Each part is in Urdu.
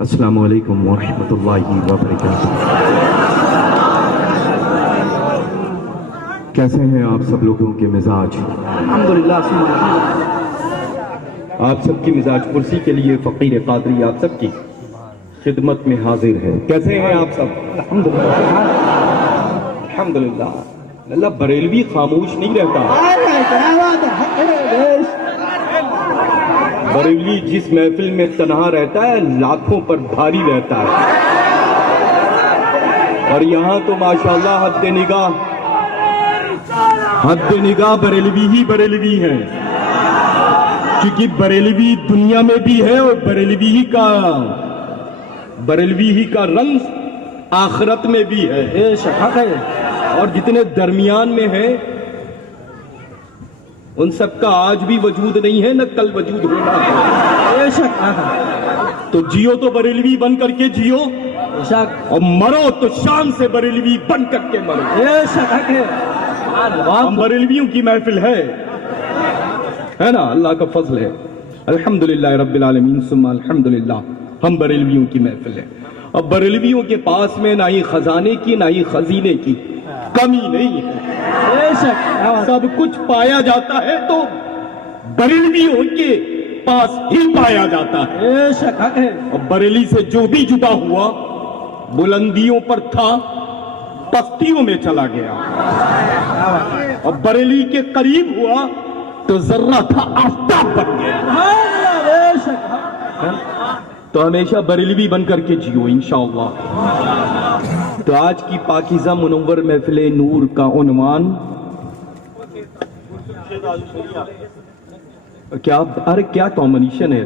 السلام علیکم ورحمۃ اللہ وبرکاتہ۔ کیسے ہیں آپ سب لوگوں کے مزاج؟ الحمدللہ آپ سب کی مزاج پرسی کے لیے فقیر قادری آپ سب کی خدمت میں حاضر ہے۔ کیسے ہیں آپ سب؟ الحمدللہ۔ اللہ بریلوی خاموش نہیں رہتا۔ بریلوی جس محفل میں تنہا رہتا ہے لاکھوں پر بھاری رہتا ہے، اور یہاں تو ماشاءاللہ حد نگاہ بریلوی ہی بریلوی ہیں، کیونکہ بریلوی دنیا میں بھی ہے اور بریلوی ہی کا رنگ آخرت میں بھی ہے، اور جتنے درمیان میں ہے ان سب کا آج بھی وجود نہیں ہے، نہ کل وجود ہونا ہے۔ تو جیو تو بریلوی بن کر کے جیو، اور مرو تو شان سے بریلوی بن کر کے مرو۔ ہم بریلویوں کی محفل ہے نا، اللہ کا فضل ہے، الحمدللہ رب العالمین ثم الحمدللہ، ہم بریلویوں کی محفل ہے۔ اب بریلویوں کے پاس میں نہ ہی خزانے کی نہ ہی خزینے کی کمی نہیں ہے، سب کچھ پایا جاتا ہے تو بریلویوں کے پاس ہی پایا جاتا ہے۔ اور بریلی سے جو بھی جدا ہوا بلندیوں پر تھا پستیوں میں چلا گیا، اور بریلی کے قریب ہوا تو ذرہ تھا آفتاب بن گیا۔ تو ہمیشہ بریلوی بن کر کے جیو انشاءاللہ۔ تو آج کی پاکیزہ منور محفل نور کا عنوان کیا کامبینیشن ہے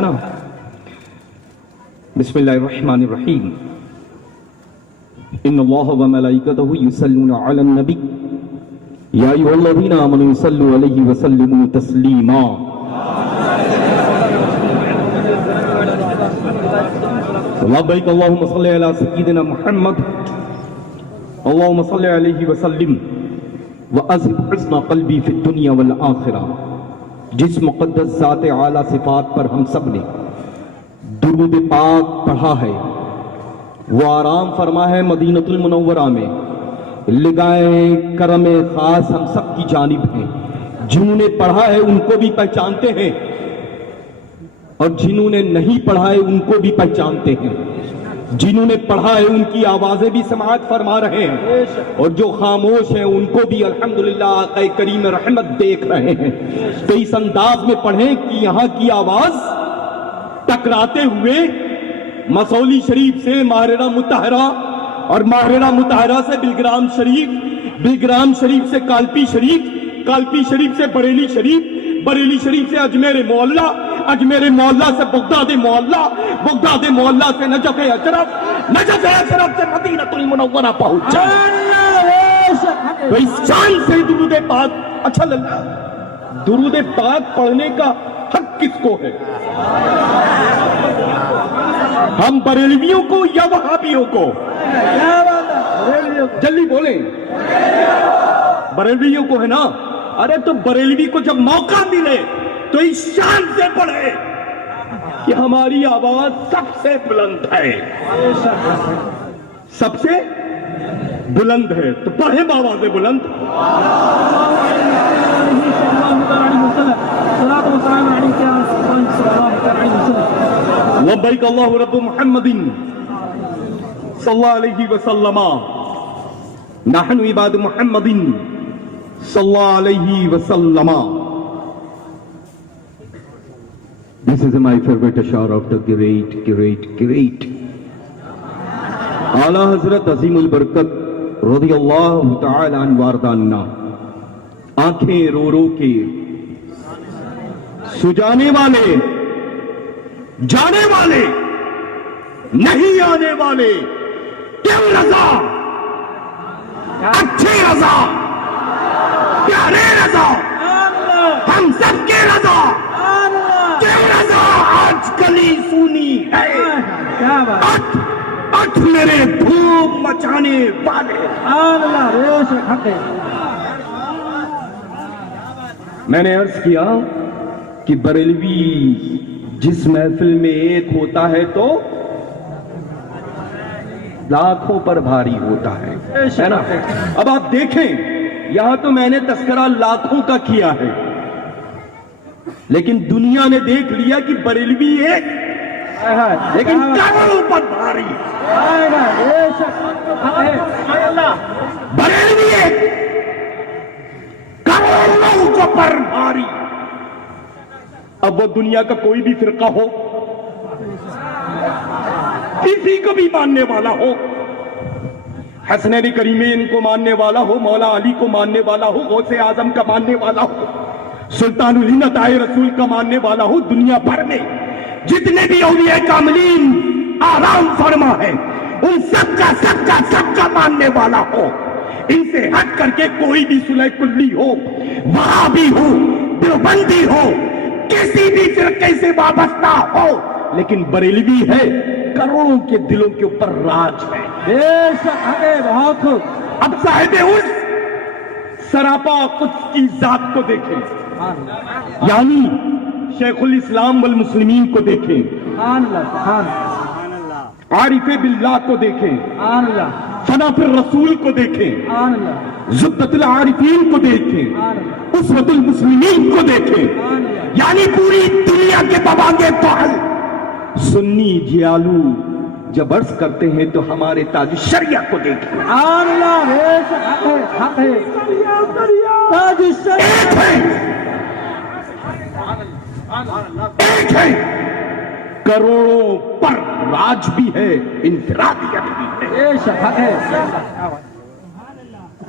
نا؟ بسم اللہ الرحمن الرحیم۔ ان اللہ وملائکتہ یصلون علی النبی یا ایھا الذین آمنوا صلوا علیہ وسلموا تسلیما۔ لبیک اللہم صلی علی سیدنا محمد اللہم صلی علیہ وسلم وَأَذْهِبْ حُزْنَ قَلْبِي فِي الدُّنْيَا وَالْآخِرَةِ۔ جس مقدس ذات اعلیٰ صفات پر ہم سب نے درود پاک پڑھا ہے وہ آرام فرما ہے مدینہ المنورہ میں، لگائے کرم خاص ہم سب کی جانب ہیں۔ جنہوں نے پڑھا ہے ان کو بھی پہچانتے ہیں، اور جنہوں نے نہیں پڑھا ہے ان کو بھی پہچانتے ہیں۔ جنہوں نے پڑھا ہے ان کی آوازیں بھی سماعت فرما رہے ہیں، اور جو خاموش ہیں ان کو بھی الحمدللہ آقا کریم رحمت دیکھ رہے ہیں۔ تو اس انداز میں پڑھیں کہ یہاں کی آواز ٹکراتے ہوئے مسولی شریف سے ماہرہ مطہرہ، اور ماہرہ مطہرہ سے بلگرام شریف، بلگرام شریف سے کالپی شریف، کالپی شریف سے بریلی شریف، بریلی شریف سے اجمیر معلیٰ، اجمیر معلیٰ سے بغداد معلیٰ، بغداد معلیٰ سے نجف اشرف، نجف اشرف سے مدینہ المنورہ پہنچا۔ تو اس شان سے درود پاک، اچھا لگا درود پاک پڑھنے کا حق کس کو ہے؟ ہم بریلویوں کو یا وہابیوں کو؟ جلدی بولیں، بریلویوں کو ہے نا؟ ارے تو بریلوی کو جب موقع ملے تو اس شان سے پڑھے کہ ہماری آواز سب سے بلند ہے، سب سے بلند ہے، تو پڑھے بآواز بلند۔ لبیک اللہ رب محمد صلی اللہ علیہ وسلم، نحن عباد محمد صلی اللہ علیہ وسلم۔ This is my favorite ashar of the great اعلیٰ حضرت عظیم البرکت رضی اللہ تعالی عنہ واردانا۔ آنکھیں رو رو کے سجانے والے، جانے والے، نہیں آنے والے، کیوں رضا، اچھے رضا، پیارے رضا، ہم سب کے رضا، کیوں رضا آج کلی سونی ہے، اٹھ میرے دھوم مچانے والے۔ میں نے عرض کیا کہ بریلوی جس محفل میں ایک ہوتا ہے تو لاکھوں پر بھاری ہوتا ہے نا. اب آپ دیکھیں یہاں تو میں نے تذکرہ لاکھوں کا کیا ہے، لیکن دنیا نے دیکھ لیا کہ بریلوی ایک لیکن کروڑوں پر بھاری. بریلوی ایک کروڑوں کو پر بھاری. اب وہ دنیا کا کوئی بھی فرقہ ہو، کسی کو بھی ماننے والا ہو، حسنین کریمین کو ماننے والا ہو، مولا علی کو ماننے والا ہو، غوث اعظم کا ماننے والا ہو، سلطان الہند آئے رسول کا ماننے والا ہو، دنیا بھر میں جتنے بھی اولیاء کاملین آرام فرما ہے ان سب کا ماننے والا ہو. ان سے ہٹ کر کے کوئی بھی صلح کلی ہو، وہابی ہو، دیوبندی ہو، کسی بھی فرقے سے وابستہ ہو، لیکن بریلوی ہے کروڑوں کے دلوں کے اوپر راج ہے. بہت. اب صاحب اس سراپا قدس کی ذات کو دیکھیں، یعنی شیخ الاسلام والمسلمین کو دیکھیں، عارف باللہ کو دیکھیں، فنا فی الرسول کو دیکھیں، زبدۃ العارفین کو دیکھیں، اسوۃ المسلمین کو دیکھیں، یعنی پوری دنیا کے بابانگے فعل سنی جیالو جب عرض کرتے ہیں تو ہمارے تاج الشریعہ کو دیکھیں. ایک ہے کروڑوں پر راج بھی ہے، انفرادیت بھی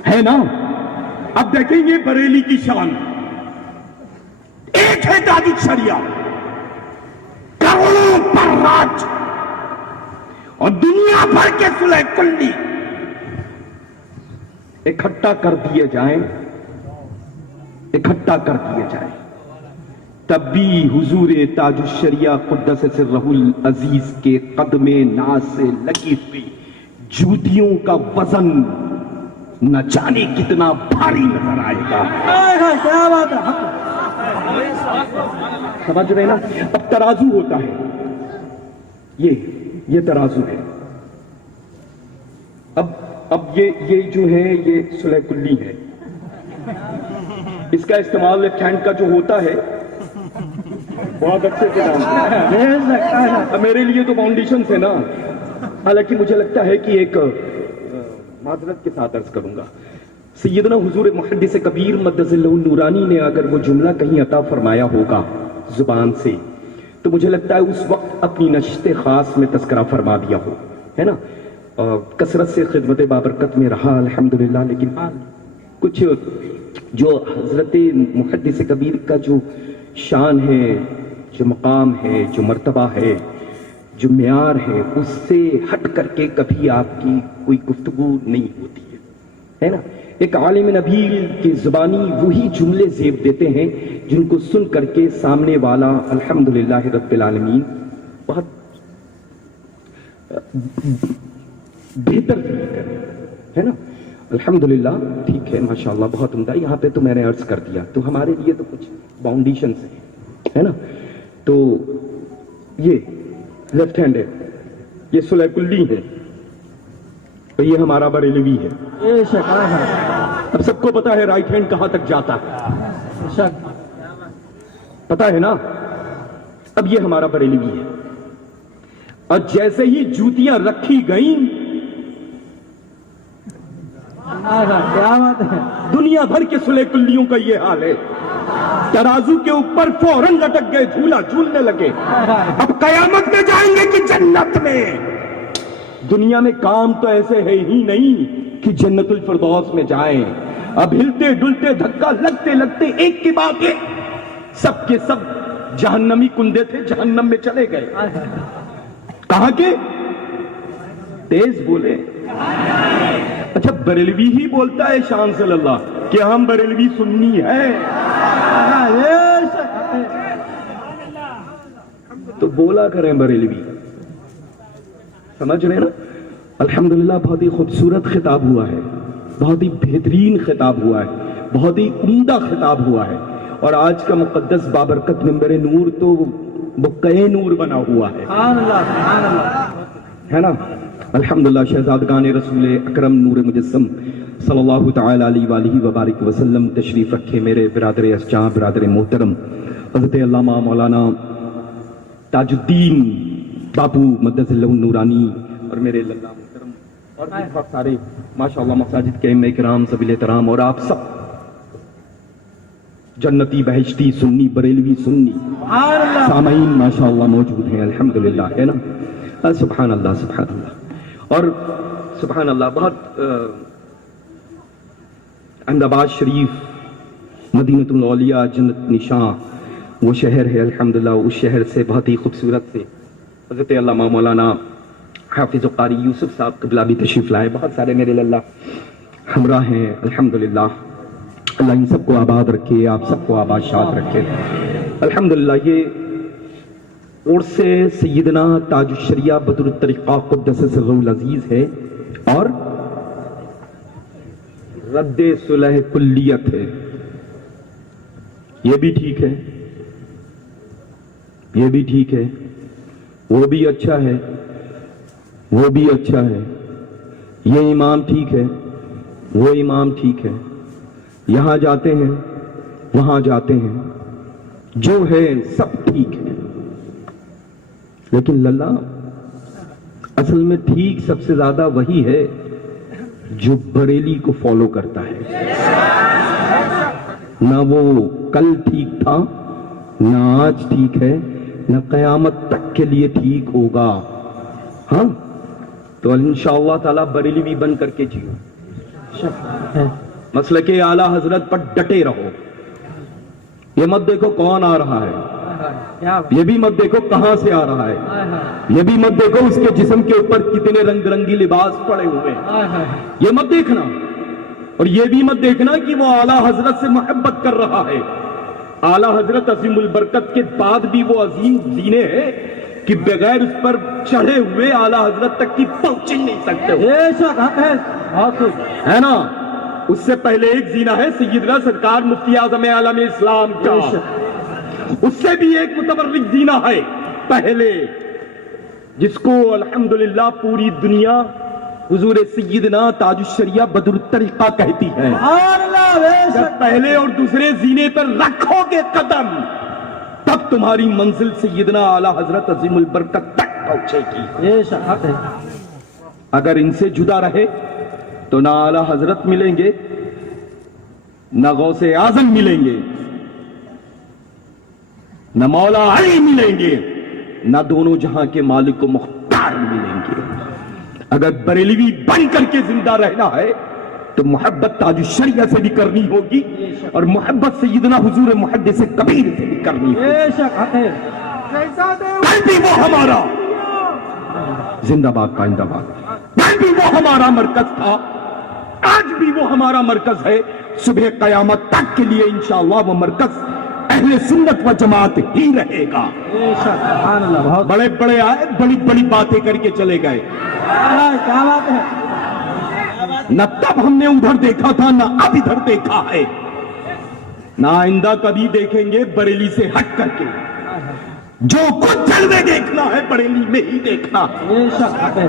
ہے نا. اب دیکھیں گے بریلی کی شان. ایک ہے تاج الشریعہ، کروڑوں پر راج، اور دنیا بھر کے صلح کلی اکٹھا کر دیے جائیں، تب بھی حضور تاج الشریعہ قدس سرہ العزیز کے قدم ناز سے لگی ہوئی جوتیوں کا وزن نہ جانے کتنا بھاری نظر آئے گا. کیا بات ہے، سمجھ رہے نا. اب ترازو ہوتا ہے، یہ ترازو ہے. اب یہ جو ہے یہ صلح کلی ہے. اس کا استعمال لیفٹ ہینڈ کا جو ہوتا ہے بہت اچھے سے میرے لیے تو فاؤنڈیشن سے نا. حالانکہ مجھے لگتا ہے کہ ایک معذرت کے ساتھ عرض کروں گا، سیدنا حضور محدث کبیر مدظ اللہ النورانی نے اگر وہ جملہ کہیں عطا فرمایا ہوگا زبان سے تو مجھے لگتا ہے اس وقت اپنی نشست خاص میں تذکرہ فرما دیا ہو، ہے نا. کثرت سے خدمت بابرکت میں رہا الحمدللہ، لیکن کچھ جو حضرت محدث کبیر کا جو شان ہے، جو مقام ہے، جو مرتبہ ہے، جو معیار ہے، اس سے ہٹ کر کے کبھی آپ کی کوئی گفتگو نہیں ہوتی ہے نا. ایک عالم نبیل کی زبانی وہی جملے زیب دیتے ہیں جن کو سن کر کے سامنے والا الحمدللہ رب العالمین بہت بہتر فیل کرے، ہے نا. الحمدللہ ٹھیک ہے، ماشاءاللہ بہت عمدہ. یہاں پہ تو میں نے عرض کر دیا، تو ہمارے لیے تو کچھ باؤنڈیشنز ہیں، ہے نا. تو یہ لیفٹ ہینڈ ہے، یہ صلح کلی ہے، تو یہ ہمارا بریلوی ہے. اب سب کو پتا ہے رائٹ ہینڈ کہاں تک جاتا ہے، پتا ہے نا. اب یہ ہمارا بریلوی ہے، اور جیسے ہی جوتیاں رکھی گئیں دنیا بھر کے صلح کلیوں کا یہ حال ہے. ترازو کے اوپر فوراً لٹک گئے، جھولا جھولنے لگے. اب قیامت میں جائیں گے کہ جنت میں؟ دنیا میں کام تو ایسے ہے ہی نہیں کہ جنت الفردوس میں جائیں. اب ہلتے ڈلتے دھکا لگتے لگتے ایک کے بعد ایک سب کے سب جہنمی کندے تھے، جہنم میں چلے گئے. کہاں کے؟ تیز بولے. اچھا بریلوی ہی بولتا ہے شان صلی اللہ کہ ہم بریلوی سنی ہے، تو بولا کریں بریلوی. سمجھ رہے نا. الحمدللہ بہت ہی خوبصورت خطاب ہوا ہے، بہت ہی بہترین خطاب ہوا ہے، بہت ہی عمدہ خطاب ہوا ہے. اور آج کا مقدس بابرکت منبر نور تو بقعے نور بنا ہوا ہے، سبحان اللہ سبحان اللہ، ہے نا؟ الحمدللہ شہزادگان رسول اکرم نور مجسم صلی اللہ تعالی علیہ وآلہ وبارک وسلم تشریف رکھے میرے برادر اسجاں، برادر محترم حضرت علامہ مولانا تاج الدین باپو مدث اللہ النورانی اور میرے للہ محترم اور بھی بہت سارے ماشاءاللہ مساجد کے ائمہ کرام ذوی احترام، اور آپ سب جنتی بہشتی سنی بریلوی سنی سبحان اللہ، سامعین ماشاءاللہ موجود ہیں الحمدللہ، ہے نا؟ سبحان اللہ سبحان اللہ، اور سبحان اللہ بہت احمد آباد شریف مدینۃ الاولیاء جنت نشاں وہ شہر ہے الحمدللہ، اس شہر سے بہت ہی خوبصورت سے حضرت علامہ مولانا حافظ و قاری یوسف صاحب قبلہ بھی تشریف لائے، بہت سارے میرے اللہ ہمراہ ہیں الحمدللہ، اللہ ان سب کو آباد رکھے، آپ سب کو آباد شاد رکھے الحمدللہ۔ یہ عرس سیدنا تاج الشریعہ بدر الطریقہ قدس سرہ العزیز ہے اور رد صلح کلیت ہے، یہ بھی ٹھیک ہے، یہ بھی ٹھیک ہے، وہ بھی اچھا ہے، وہ بھی اچھا ہے، یہ امام ٹھیک ہے، وہ امام ٹھیک ہے، یہاں جاتے ہیں وہاں جاتے ہیں، جو ہے سب ٹھیک ہے، لیکن للہ اصل میں ٹھیک سب سے زیادہ وہی ہے جو بریلی کو فالو کرتا ہے، نہ وہ کل ٹھیک تھا، نہ آج ٹھیک ہے، نہ قیامت تک کے لیے ٹھیک ہوگا۔ ہاں تو انشاءاللہ تعالی بریلی بھی بن کر کے جیو، مسلک اعلیٰ حضرت پر ڈٹے رہو، یہ مت دیکھو کون آ رہا ہے، یہ بھی مت دیکھو کہاں سے آ رہا ہے، یہ بھی مت دیکھو اس کے جسم کے اوپر کتنے رنگ برنگی لباس پڑے ہوئے ہیں، یہ مت دیکھنا، اور یہ بھی مت دیکھنا کہ وہ اعلیٰ حضرت سے محبت کر رہا ہے۔ اعلیٰ حضرت عظیم البرکت کے بعد بھی وہ عظیم زینے ہیں کہ بغیر اس پر چڑھے ہوئے اعلیٰ حضرت تک کی پہنچ ہی نہیں سکتے ہو، بے شک حق ہے، بہت خوب، ہے نا؟ اس سے پہلے ایک زینہ ہے سیدنا سرکار مفتی اعظم عالم اسلام کا، اس سے بھی ایک متبرک زینہ ہے پہلے، جس کو الحمدللہ پوری دنیا حضور سیدنا تاج الشریعہ بدر الطریقہ کہتی ہے۔ سبحان اللہ، بے جب شک، پہلے اور دوسرے زینے پر رکھو گے قدم تب تمہاری منزل سیدنا اعلیٰ حضرت عظیم البرکت تک پہنچے گی، بے شک حق ہے، اگر ان سے جدا رہے تو نہ اعلیٰ حضرت ملیں گے نہ غوث اعظم ملیں گے، نہ مولا علی ملیں گے، نہ دونوں جہاں کے مالک و مختار ملیں گے۔ اگر بریلوی بن کر کے زندہ رہنا ہے تو محبت تاج الشریعہ سے بھی کرنی ہوگی اور محبت سیدنا حضور محدث کبیر سے بھی کرنی ہوگی، بے شک حق ہے، پھر بھی وہ ہمارا زندہ باد آئندہ باد، پھر بھی وہ ہمارا مرکز تھا، آج بھی وہ ہمارا مرکز ہے، صبح قیامت تک کے لیے انشاءاللہ وہ مرکز اہل سنت و جماعت ہی رہے گا۔ بے شک سبحان اللہ، بہت بڑے بڑے آئے بڑی بڑی باتیں کر کے چلے گئے، کیا بات ہے، نہ تب ہم نے ادھر دیکھا تھا نہ اب ادھر دیکھا ہے، نہ آئندہ کبھی دیکھیں گے بریلی سے ہٹ کر کے، جو کچھ جلوے دیکھنا ہے بریلی میں ہی دیکھنا ہے، بے شک حق ہے،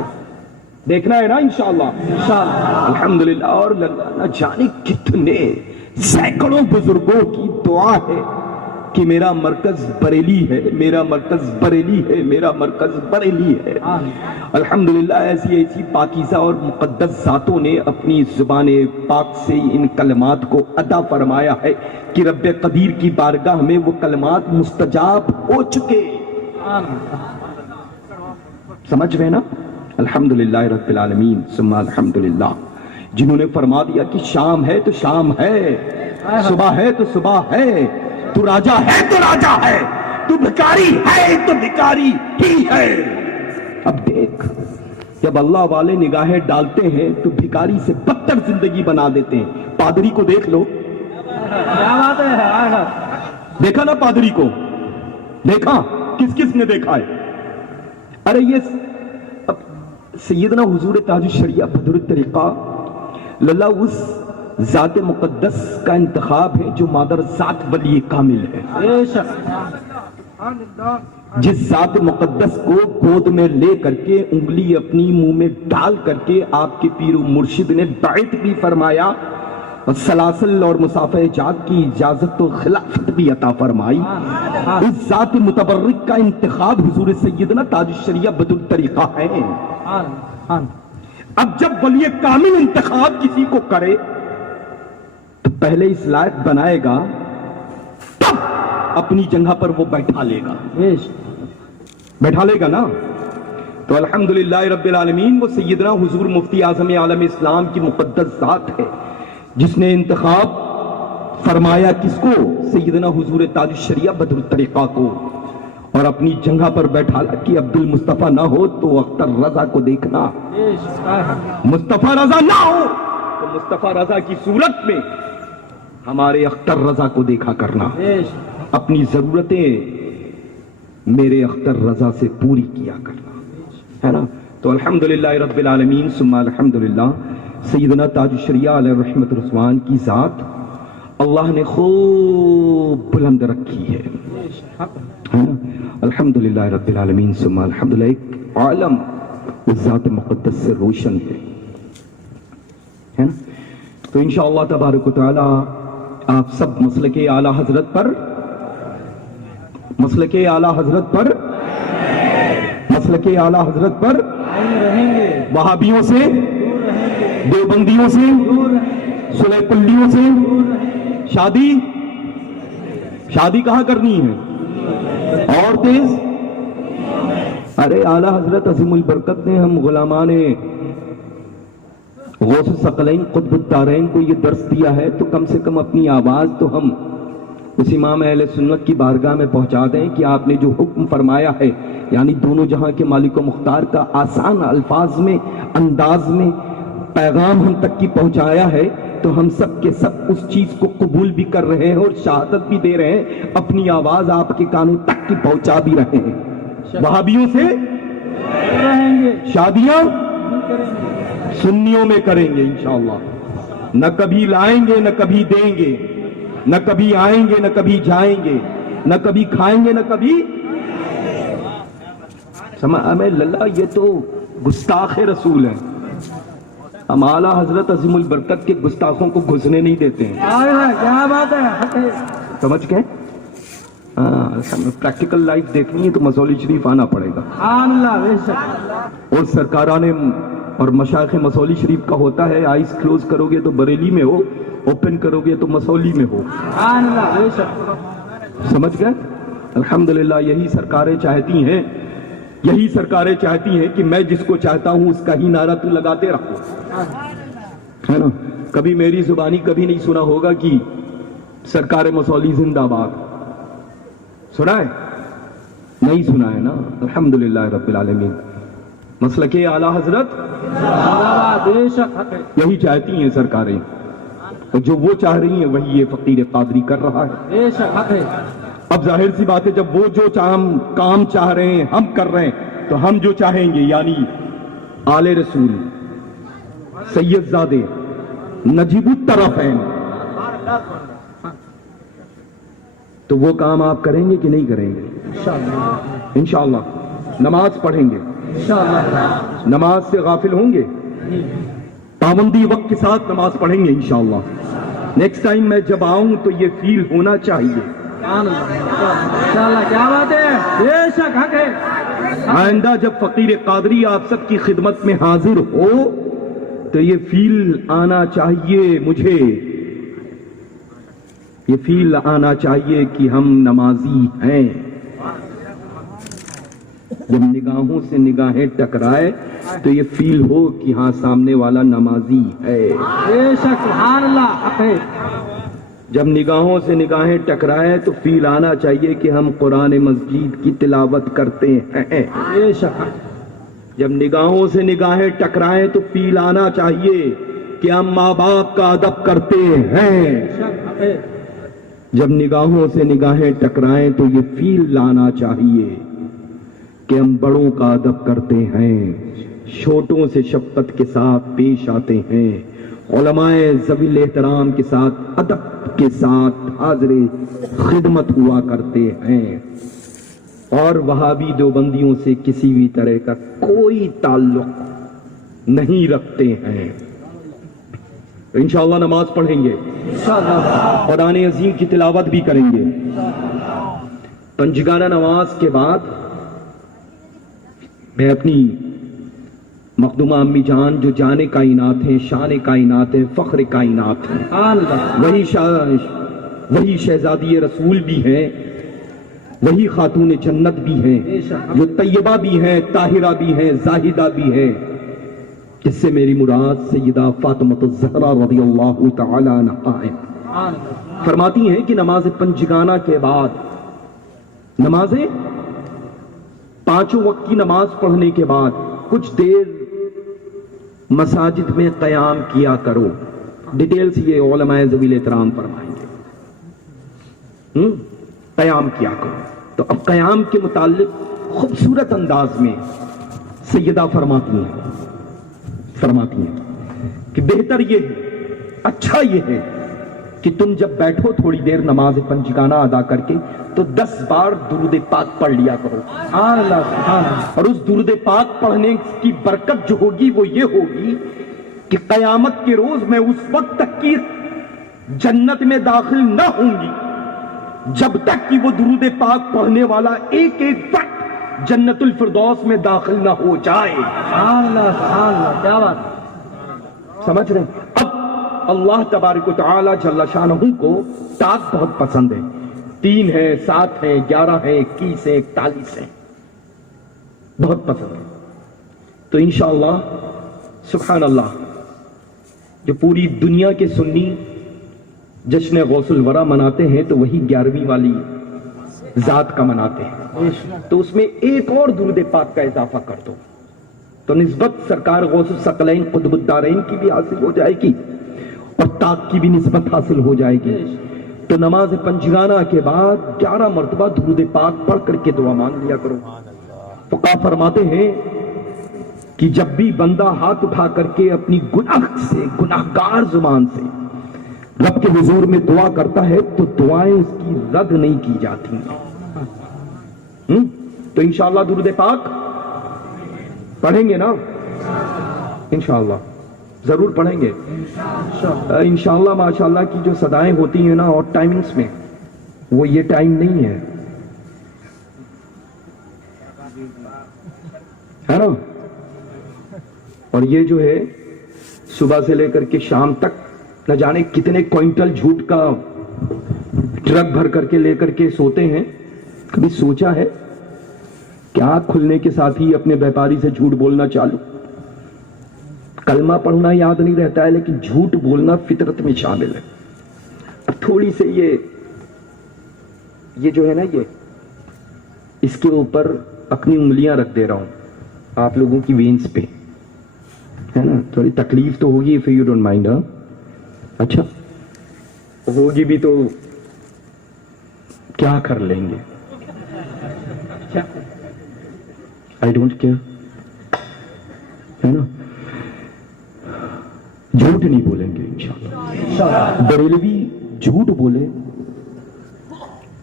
دیکھنا ہے نا انشاءاللہ انشاءاللہ، الحمدللہ۔ اور نہ جانے کتنے سینکڑوں بزرگوں کی دعا ہے کہ میرا مرکز بریلی ہے، میرا مرکز بریلی ہے، میرا مرکز بریلی ہے۔ الحمدللہ ایسی ایسی پاکیزہ اور مقدس ذاتوں نے اپنی زبان پاک سے ان کلمات کو ادا فرمایا ہے کہ رب قدیر کی بارگاہ میں وہ کلمات مستجاب ہو چکے، سمجھ رہے نا؟ الحمدللہ رب العالمین ثم الحمدللہ، جنہوں نے فرما دیا کہ شام ہے تو شام ہے، صبح ہے تو صبح ہے، تو راجہ ہے تو راجہ ہے، تو بھکاری ہے تو بھکاری ہی ہے۔ اب دیکھ، جب اللہ والے نگاہیں ڈالتے ہیں تو بھکاری سے بدتر زندگی بنا دیتے ہیں۔ پادری کو دیکھ لو، کیا بات ہے، دیکھا نا پادری کو؟ دیکھا کس کس نے دیکھا ہے؟ ارے یہ سیدنا حضور تاج الشریعہ بدر الطریقہ للہ اس ذات مقدس کا انتخاب ہے جو مادر ذات ولی کامل ہے. بے شک. جس ذات مقدس کو گود میں لے کر کے انگلی اپنی منہ میں ڈال کر کے آپ کے پیر و مرشد نے بیعت بھی فرمایا اور سلاسل اور مسافہ جات کی اجازت و خلافت بھی عطا فرمائی، اس ذات متبرک کا انتخاب حضور سیدنا تاج الشریعہ بدر الطریقہ ہے. اب جب ولی کامل انتخاب کسی کو کرے تو پہلے اس لائق بنائے گا، تب اپنی جگہ پر وہ بیٹھا لے گا. بیٹھا لے گا نا. تو الحمدللہ رب العالمین، وہ سیدنا حضور مفتی اعظم عالم اسلام کی مقدس ذات ہے جس نے انتخاب فرمایا کس کو؟ سیدنا حضور تاج الشریعہ بدر الطریقہ کو، اور اپنی جگہ پر بیٹھا کہ عبد المصطفیٰ نہ ہو تو اختر رضا کو دیکھنا، مصطفیٰ رضا نہ ہو تو مصطفیٰ رضا کی صورت میں ہمارے اختر رضا کو دیکھا کرنا، اپنی ضرورتیں میرے اختر رضا سے پوری کیا کرنا، ہے نا. تو الحمدللہ رب العالمین ثم الحمدللہ، سیدنا تاج الشریعہ علیہ رحمت رضوان کی ذات اللہ نے خوب بلند رکھی ہے. الحمدللہ رب العالمین ثم الحمدللہ. ایک عالم اس ذات مقدس سے روشن ہے نا. تو انشاءاللہ تبارک و تعالی آپ سب مسلک اعلیٰ حضرت پر، مسلک اعلیٰ حضرت پر، مسلک اعلیٰ حضرت پر، وہابیوں سے، دیوبندیوں سے، سلح پلیوں سے شادی کہاں کرنی ہے؟ اور تیز. ارے اعلیٰ حضرت عظیم البرکت نے ہم غلامان غوث الثقلین قطب الدارین کو یہ درس دیا ہے تو کم سے کم اپنی آواز تو ہم اس امام اہل سنت کی بارگاہ میں پہنچا دیں کہ آپ نے جو حکم فرمایا ہے، یعنی دونوں جہاں کے مالک و مختار کا آسان الفاظ میں، انداز میں پیغام ہم تک کی پہنچایا ہے، تو ہم سب کے سب اس چیز کو قبول بھی کر رہے ہیں اور شہادت بھی دے رہے ہیں، اپنی آواز آپ کے کانوں تک کی پہنچا بھی رہے ہیں. وہابیوں سے شادیاں سنیوں میں کریں گے انشاءاللہ. نہ کبھی لائیں گے نہ کبھی دیں گے، نہ کبھی آئیں گے نہ کبھی جائیں گے، نہ کبھی کھائیں گے نہ کبھی ہمیں للہ. یہ تو گستاخ رسول ہیں. ہم اعلیٰ حضرت عظیم البرکت کے گستاخوں کو گھسنے نہیں دیتے ہیں. کیا بات ہے. سمجھ گئے؟ پریکٹیکل لائف دیکھنی ہے تو مسولی شریف آنا پڑے گا. اور سرکاران اور مشائخ مسولی شریف کا ہوتا ہے آئیز کلوز کرو گے تو بریلی میں ہو، اوپن کرو گے تو مسولی میں ہو. سمجھ گئے؟ الحمدللہ یہی سرکاریں چاہتی ہیں، یہی سرکاریں چاہتی ہیں کہ میں جس کو چاہتا ہوں اس کا ہی نعرہ تو لگاتے رہو، ہے نا. کبھی میری زبانی کبھی نہیں سنا ہوگا کہ سرکار مسولی زندہ باد. سنا ہے؟ نہیں سنا ہے نا. الحمدللہ رب العالمین. مسلک اعلیٰ حضرت یہی چاہتی ہیں سرکاریں، اور جو وہ چاہ رہی ہیں وہی یہ فقیر قادری کر رہا ہے. اب ظاہر سی بات ہے جب وہ جو کام چاہ رہے ہیں ہم کر رہے ہیں تو ہم جو چاہیں گے، یعنی آل رسول، سید زادے، نجیب الطرفین، تو وہ کام آپ کریں گے کہ نہیں کریں گے؟ انشاءاللہ. نماز پڑھیں گے، نماز سے غافل ہوں گے، پابندی وقت کے ساتھ نماز پڑھیں گے انشاءاللہ. نیکسٹ ٹائم میں جب آؤں تو یہ فیل ہونا چاہیے. کیا بات ہے. بے شک حق ہے. آئندہ جب فقیر قادری آپ سب کی خدمت میں حاضر ہو تو یہ فیل آنا چاہیے، مجھے یہ فیل آنا چاہیے کہ ہم نمازی ہیں. جب نگاہوں سے نگاہیں ٹکرائے تو یہ فیل ہو کہ ہاں سامنے والا نمازی ہے. بے شک سبحان اللہ حق ہے. جب نگاہوں سے نگاہیں ٹکرائے تو فیل آنا چاہیے کہ ہم قرآن مجید کی تلاوت کرتے ہیں. بے شک. جب نگاہوں سے نگاہیں ٹکرائیں تو فیل آنا چاہیے کہ ہم ماں باپ کا ادب کرتے ہیں. جب نگاہوں سے نگاہیں ٹکرائیں تو یہ فیل لانا چاہیے کہ ہم بڑوں کا ادب کرتے ہیں، چھوٹوں سے شفقت کے ساتھ پیش آتے ہیں، علماء ذوی احترام کے ساتھ ادب کے ساتھ حاضر خدمت ہوا کرتے ہیں اور وہابی دیوبندیوں سے کسی بھی طرح کا کوئی تعلق نہیں رکھتے ہیں. انشاءاللہ نماز پڑھیں گے, قرآن عظیم کی تلاوت بھی کریں گے. پنجگانہ نماز کے بعد میں اپنی مخدومہ امی جان جو جان کائنات ہیں, شان کائنات ہیں, فخر کائنات ہیں, وہی شہزادی رسول بھی ہیں, وہی خاتون جنت بھی ہیں, جو طیبہ بھی ہیں, طاہرہ بھی ہیں, زاہدہ بھی ہیں, جس سے میری مراد سیدہ فاطمہ الزہرا رضی اللہ تعالی عنہا ہے. فرماتی ہیں کہ نماز پنجگانہ کے بعد, نمازیں پانچوں وقت کی نماز پڑھنے کے بعد کچھ دیر مساجد میں قیام کیا کرو. ڈیٹیل سے یہ علماء ذوی احترام فرمائیں گے. قیام کیا کرو. تو اب قیام کے متعلق خوبصورت انداز میں سیدہ فرماتی ہیں کہ بہتر یہ ہے, اچھا یہ ہے کہ تم جب بیٹھو تھوڑی دیر نماز پنجگانہ ادا کر کے تو 10 بار درود پاک پڑھ لیا کرو. اور اس درود پاک پڑھنے کی برکت جو ہوگی وہ یہ ہوگی کہ قیامت کے روز میں اس وقت تک کی جنت میں داخل نہ ہوں گی جب تک کہ وہ درود پاک پڑھنے والا ایک ایک وقت جنت الفردوس میں داخل نہ ہو جائے. کیا بات, سمجھ رہے ہیں؟ اب اللہ تبارک و تعالی جل شانہ کو طاق بہت پسند ہے. 3 ہے, 7 ہے, 11 ہے, 21 ہے, 41 ہے, بہت پسند ہے. تو انشاءاللہ سبحان اللہ جو پوری دنیا کے سنی جشن غوث الورا مناتے ہیں تو وہی 11ویں والی ذات کا مناتے ہیں. تو اس میں ایک اور درود پاک کا اضافہ کر دو تو نسبت سرکار غوث الثقلین قطب الدارین کی بھی حاصل ہو جائے گی اور طاق کی بھی نسبت حاصل ہو جائے گی. تو نماز پنجگانہ کے بعد 11 مرتبہ درود پاک پڑھ کر کے دعا مانگ لیا کرو. فقہ فرماتے ہیں کہ جب بھی بندہ ہاتھ اٹھا کر کے اپنی گناہ سے, گناہگار زبان سے رب کے حضور میں دعا کرتا ہے تو دعائیں اس کی رد نہیں کی جاتی. تو انشاءاللہ درود پاک پڑھیں گے نا, انشاءاللہ ضرور پڑھیں گے. انشاءاللہ ماشاءاللہ کی جو صدائیں ہوتی ہیں نا اور ٹائمنگز میں, وہ یہ ٹائم نہیں ہے نا. اور یہ جو ہے صبح سے لے کر کے شام تک نہ جانے کتنے کوئنٹل جھوٹ کا ٹرک بھر کر کے لے کر کے سوتے ہیں. کبھی سوچا ہے کہ آنکھ کھلنے کے ساتھ ہی اپنے بیپاری سے جھوٹ بولنا چالو. کلمہ پڑھنا یاد نہیں رہتا ہے لیکن جھوٹ بولنا فطرت میں شامل ہے. اب تھوڑی سے یہ جو ہے نا, یہ اس کے اوپر اپنی انگلیاں رکھ دے رہا ہوں آپ لوگوں کی وینز پہ, ہے نا. تھوڑی تکلیف تو ہوگی if you don't mind. اچھا ہوگی بھی تو کیا کر لیں گے, I don't care, ہے نا. جھوٹ نہیں بولیں گے انشاءاللہ. بریلوی جھوٹ بولے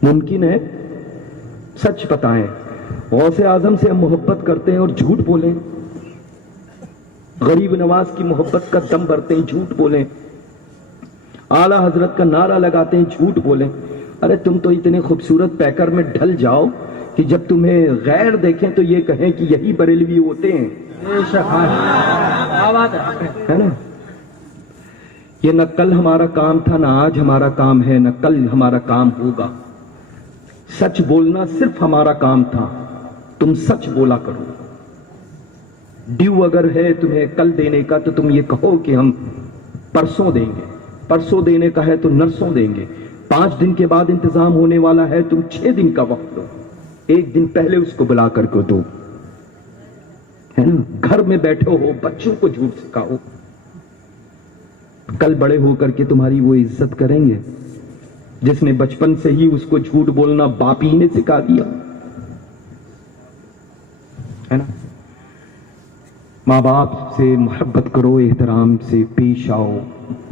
ممکن ہے, سچ بتائیں. غوث اعظم سے ہم محبت کرتے ہیں اور جھوٹ بولیں. غریب نواز کی محبت کا دم بھرتے ہیں, جھوٹ بولیں. اعلی حضرت کا نعرہ لگاتے ہیں, جھوٹ بولیں. ارے تم تو اتنے خوبصورت پیکر میں ڈھل جاؤ کہ جب تمہیں غیر دیکھیں تو یہ کہیں کہ یہی بریلوی ہوتے ہیں, ہے نا. یہ نہ کل ہمارا کام تھا, نہ آج ہمارا کام ہے, نہ کل ہمارا کام ہوگا. سچ بولنا صرف ہمارا کام تھا. تم سچ بولا کرو. ڈیو اگر ہے تمہیں کل دینے کا تو تم یہ کہو کہ ہم پرسوں دیں گے. پرسوں دینے کا ہے تو نرسوں دیں گے. 5 دن کے بعد انتظام ہونے والا ہے, تم 6 دن کا وقت دو. 1 دن پہلے اس کو بلا کر کے دو, ہے نا. گھر میں بیٹھے ہو, بچوں کو جھوٹ سکھاؤ. کل بڑے ہو کر کے تمہاری وہ عزت کریں گے جس نے بچپن سے ہی اس کو جھوٹ بولنا باپ ہی نے سکھا دیا, ہے نا. ماں باپ سے محبت کرو, احترام سے پیش آؤ.